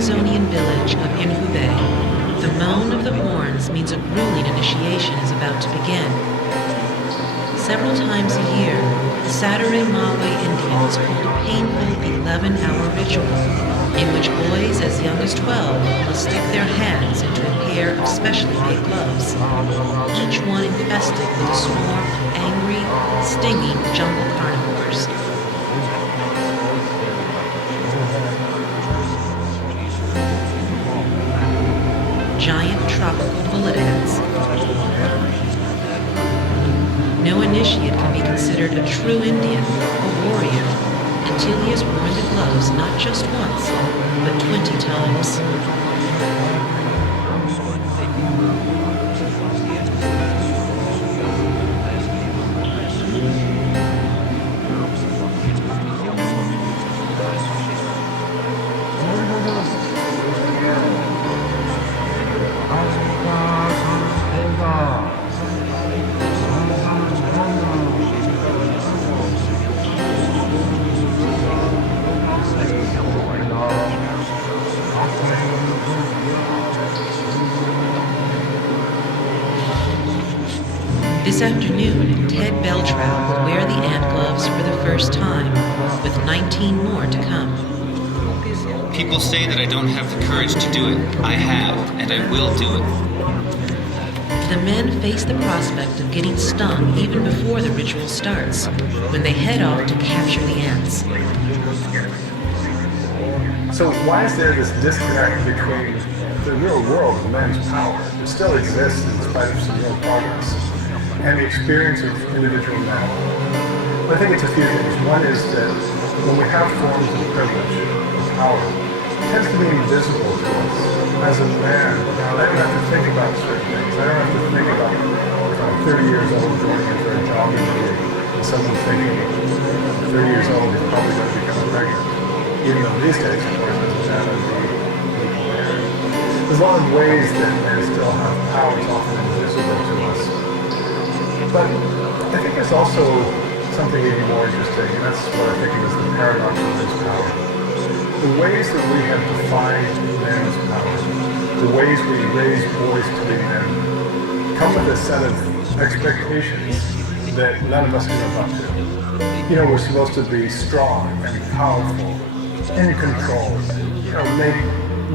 Amazonian village of Inhubei, the moan of the horns means a grueling initiation is about to begin. Several times a year, the Saturday Mawe Indians hold a painful 11-hour ritual in which boys as young as 12 will stick their hands into a pair of specially made gloves, each one infested with a swarm of angry, stinging jungle carnivores. Giant tropical bullet ants. No initiate can be considered a true Indian or warrior until he has worn the gloves not just once, but 20 times. This afternoon, Ted Beltrow will wear the ant gloves for the first time, with 19 more to come. People say that I don't have the courage to do it. I have, and I will do it. The men face the prospect of getting stung even before the ritual starts, when they head off to capture the ants. So why is there this disconnect between the real world of men's power that still exists in spite of some real progress, and the experience of individual men? Well, I think it's a few things. One is that when we have forms of privilege, of power, it tends to be invisible to us. As a man, I don't have to think about certain things. I don't have to think about if I'm 30 years old going in for a jogging meeting and someone thinking 30 years old is probably going to become pregnant. Even though these days, of course, as a man, I'd be aware. There's a lot of ways that men still have power. It's often invisible to us. But I think there's also something even more interesting, and that's what I think is the paradox of this power. The ways that we have defined men's power, the ways we raise boys to be men, come with a set of expectations that none of us can live up to. You know, we're supposed to be strong and powerful, in control, make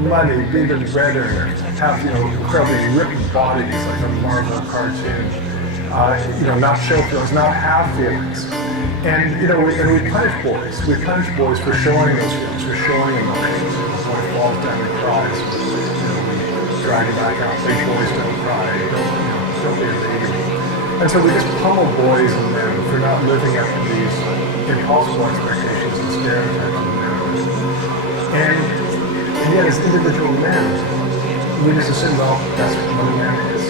money, be the breadwinner, have, incredibly ripped bodies like a Marvel cartoon. Not show feelings, not have feelings. And, we punish boys. We punish boys for showing those feelings, for showing emotions. If a boy falls down and cries, we drag him back out. Big boys don't cry. Don't be a baby. And so we just pummel boys and men for not living up to these impossible expectations and stereotypes of manhood. And yet, as individual men, we just assume, well, that's what a man is.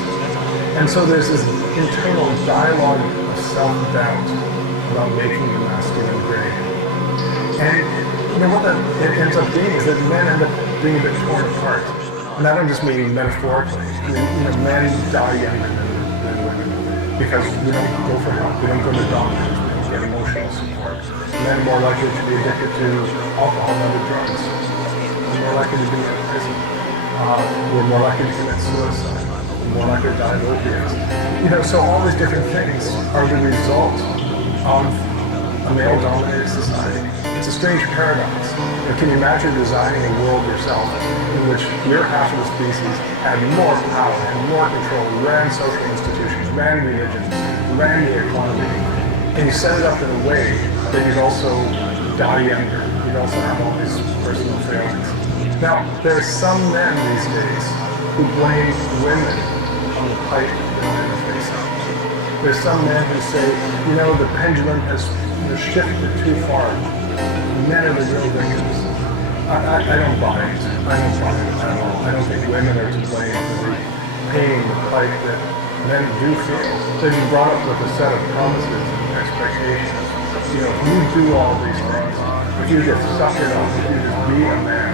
And so there's this internal dialogue of self-doubt about making the masculine grade. And what that it ends up being is that men end up being a bit torn apart. And I don't just mean metaphorically. Men die younger than women because we don't go for help. We don't go to doctors. We don't get emotional support. Men are more likely to be addicted to alcohol and other drugs. We're more likely to be in prison. We're more likely to commit suicide. More likely to die of opiates. So all these different things are the result of a male-dominated society. It's a strange paradox. Can you imagine designing a world yourself in which your half of the species had more power and more control, ran social institutions, ran religions, ran the economy, and you set it up in a way that you'd also die younger. You'd also have all these personal failings. Now, there are some men these days who blame women on the plight that men are facing. There's some men who say, the pendulum has shifted too far. Men are the real victims. I don't buy it. I don't buy it at all. I don't think women are to blame for the pain, the plight that men do feel. They've been brought up with a set of promises and expectations. If you do all these things, if you just suck it up, if you just be a man,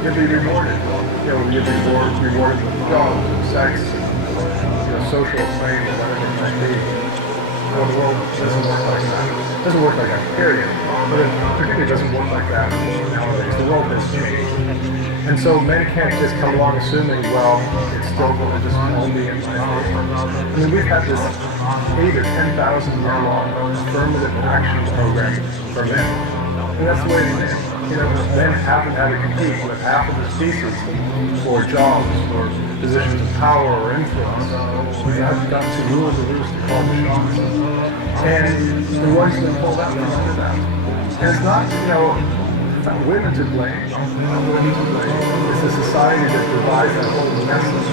you'll be rewarded. You'll be rewarded with jobs and sex and social acclaim and whatever it might be. Well, the world doesn't work like that. It doesn't work like that, period. But it particularly doesn't work like that nowadays. The world has changed. And so men can't just come along assuming, well, it's still going to just all be in my favor. I mean, we've had this 8 or 10,000 year long affirmative action program for men. And that's the way it is. You know, men haven't had to compete with half of the species for jobs, for positions of power or influence. We've got to rule the roost to call the shots. And the ones that pulled out from under that. And it's not, you know, it's not women to blame. It's not women to blame. It's a society that provides that whole message.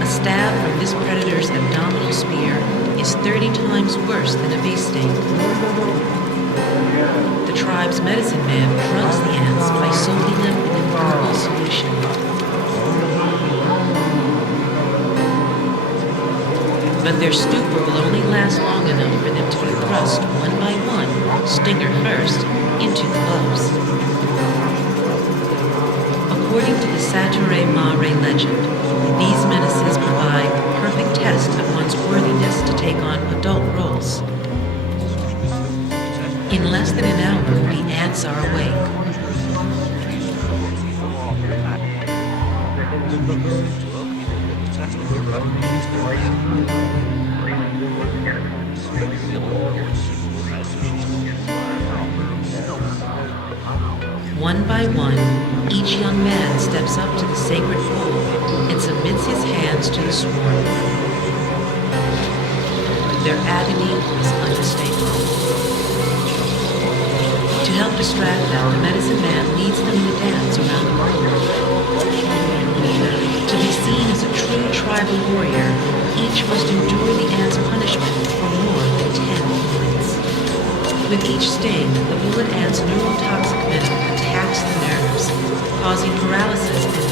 A stab from this predator's abdominal spear is 30 times worse than a bee sting. The tribe's medicine man drugs the ants by soaking them in an herbal solution. But their stupor will only last long enough for them to be thrust one by one, stinger first, into the gloves. According to the Saturé Mare legend, these menaces provide the perfect test of one's worthiness to take on adult roles. In less than an hour, the ants are awake. One by one, each young man steps up to the sacred pole and submits his hands to the swarm. Their agony is unmistakable. To help distract them, the medicine man leads them in a dance around the corner. To be seen as a true tribal warrior, each must endure the ant's punishment for more than 10 minutes. With each sting, the bullet ant's neurotoxic venom attacks the nerves, causing paralysis and